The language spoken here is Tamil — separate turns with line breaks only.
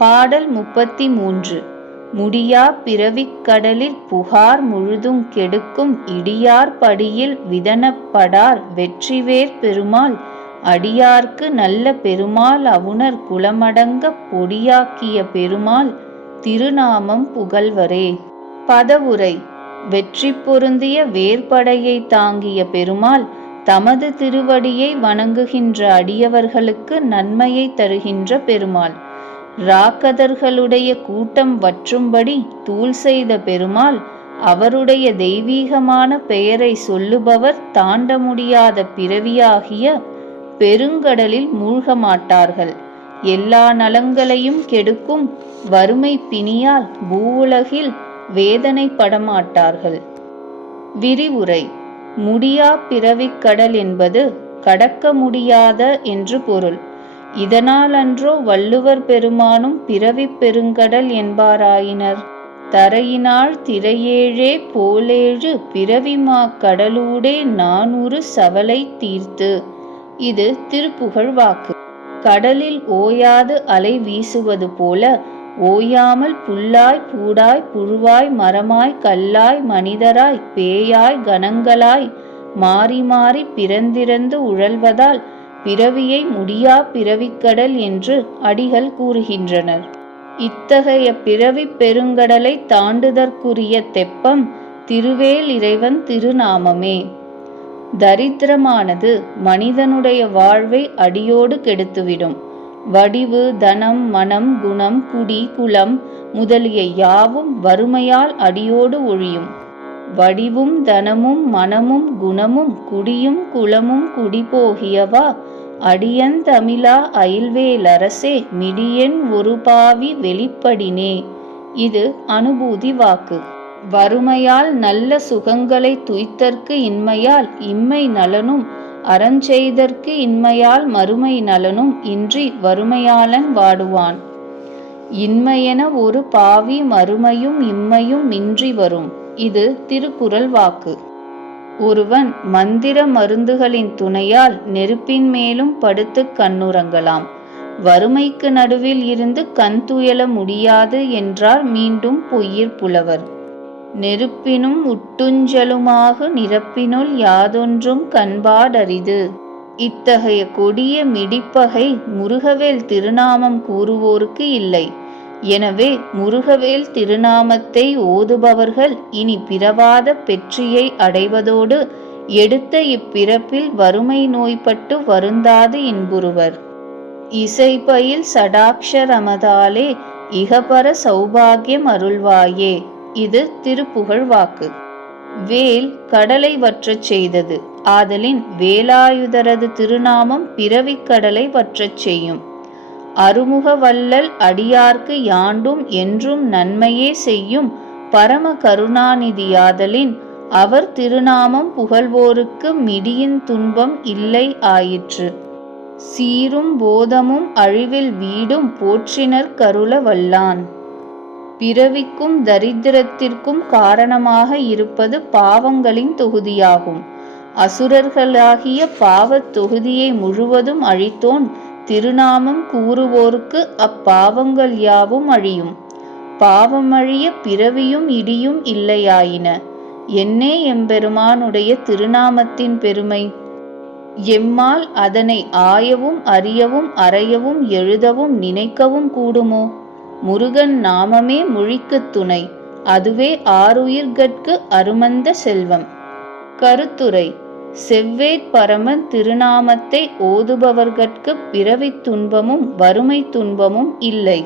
பாடல் முப்பத்தி மூன்று முடியா பிறவிக் கடலில் புகார் முழுதும் கெடுக்கும் இடியார் படியில் விதனப்படார் வெற்றிவேர் பெருமாள். அடியார்க்கு நல்ல பெருமாள் அவுணர் குலமடங்க பொடியாக்கிய பெருமாள். திருநாமம் புகழ்வரே. பதவுரை. வெற்றி பொருந்திய வேர்படையை தாங்கிய பெருமாள். தமது திருவடியை வணங்குகின்ற அடியவர்களுக்கு நன்மையை தருகின்ற பெருமாள். ராக்கதர்களுடைய கூட்டம் வற்றும்படி தூள் செய்த பெருமாள் அவருடைய தெய்வீகமான பெயரை சொல்லுபவர் தாண்ட முடியாத பிறவியாகிய பெருங்கடலில் மூழ்க மாட்டார்கள் எல்லா நலங்களையும் கெடுக்கும் வறுமை பிணியால் பூவுலகில் வேதனைப்படமாட்டார்கள் விரிவுரை. முடியா பிறவிக் கடல் என்பது கடக்க முடியாத என்று பொருள். இதனால் அன்றோ வள்ளுவர் பெருமானும் பிறவிப் பெருங்கடல் என்பாராயினர். தரையினால் திரையேழே போலேழு பிறவிமா கடலூடே நானூறு சவலை தீர்த்து. இது திருப்புகழ் வாக்கு. கடலில் ஓயாது அலை வீசுவது போல ஓயாமல் புல்லாய் பூடாய் புழுவாய் மரமாய் கல்லாய் மனிதராய் பேயாய் கணங்களாய் மாறி மாறி பிறந்திறந்து உழல்வதால் பிறவியை முடியா பிறவிக்கடல் என்று அடிகள் கூறுகின்றனர். இத்தகைய பிறவி பெருங்கடலை தாண்டுதற்குரிய தெப்பம் திருவேல் இறைவன் திருநாமமே. தரித்திரமானது மனிதனுடைய வாழ்வை அடியோடு கெடுத்துவிடும். வடிவு தனம் மனம் குணம் குடி குலம் முதலிய யாவும் வறுமையால் அடியோடு ஒழியும். வடிவும் தனமும் மனமும் குணமும் குடியும் குலமும் குடிபோகியவா? அடியந்தமிழா அயில்வேலரசே மிடியன் ஒரு பாவி வெளிப்படினே. இது அனுபூதி வாக்கு. வறுமையால் நல்ல சுகங்களை துய்த்தற்கு இன்மையால் இம்மை நலனும் அறஞ்செய்தற்கு இன்மையால் மறுமை நலனும் இன்றி வறுமையாளன் வாடுவான். இன்மையென ஒரு பாவி மறுமையும் இம்மையும் இன்றி வரும். இது திருக்குறள் வாக்கு. ஒருவன் மந்திர மருந்துகளின் துணையால் நெருப்பின் மேலும் படுத்து கண்ணுறங்கலாம். வறுமைக்கு நடுவில் இருந்து கண் துயல முடியாது என்றார் மீண்டும் பொய்யிற் புலவர். நெருப்பினும் உட்டுஞ்சலுமாக நிரப்பினுள் யாதொன்றும் கண்பாடரிது இத்தகைய கொடிய மிடிப்பகை முருகவேல் திருநாமம் கூறுவோருக்கு இல்லை. எனவே முருகவேல் திருநாமத்தை ஓதுபவர்கள் இனி பிறவாத பெற்றியை அடைவதோடு எடுத்த இப்பிறப்பில் வறுமை நோய்பட்டு வருந்தாது இன்புறுவர். இசைப்பயில் சடாக்ஷரமதாலே இகபர சௌபாகியம் அருள்வாயே. இது திருப்புகழ் வாக்கு. வேல் கடலை வற்றச் செய்தது. ஆதலின் வேலாயுதரது திருநாமம் பிறவிக் கடலை வற்றச் செய்யும். அருமுக வல்லல் அடியார்க்கு யாண்டும் என்றும் நன்மையே செய்யும் பரம கருணாநிதியாதலின் அவர் திருநாமம் புகழ்வோருக்கு மிடியின் துன்பம் இல்லை ஆயிற்று. சீரும் போதமும் அழிவில் வீடும் போற்றினர் கருள வல்லான். பிறவிக்கும் தரித்திரத்திற்கும் காரணமாக இருப்பது பாவங்களின் தொகுதியாகும். அசுரர்களாகிய பாவத் தொகுதியை முழுவதும் அழித்தோன் திருநாமம் கூறுவோருக்கு அப்பாவங்கள் யாவும் அழியும். பாவமழிய பிறவியும் இடியும் இல்லையாயின. என்னே எம்பெருமானுடைய திருநாமத்தின் பெருமை. எம்மால் அதனை ஆயவும் அறியவும் அறையவும் எழுதவும் நினைக்கவும் கூடுமோ? முருகன் நாமமே மொழிக்குத் துணை. அதுவே ஆறுயிர்கட்கு அருமந்த செல்வம். கருத்துரை. செவ்வேற் பரமன் திருநாமத்தை ஓதுபவர்கட்கு பிறவித் துன்பமும் வறுமை துன்பமும் இல்லை.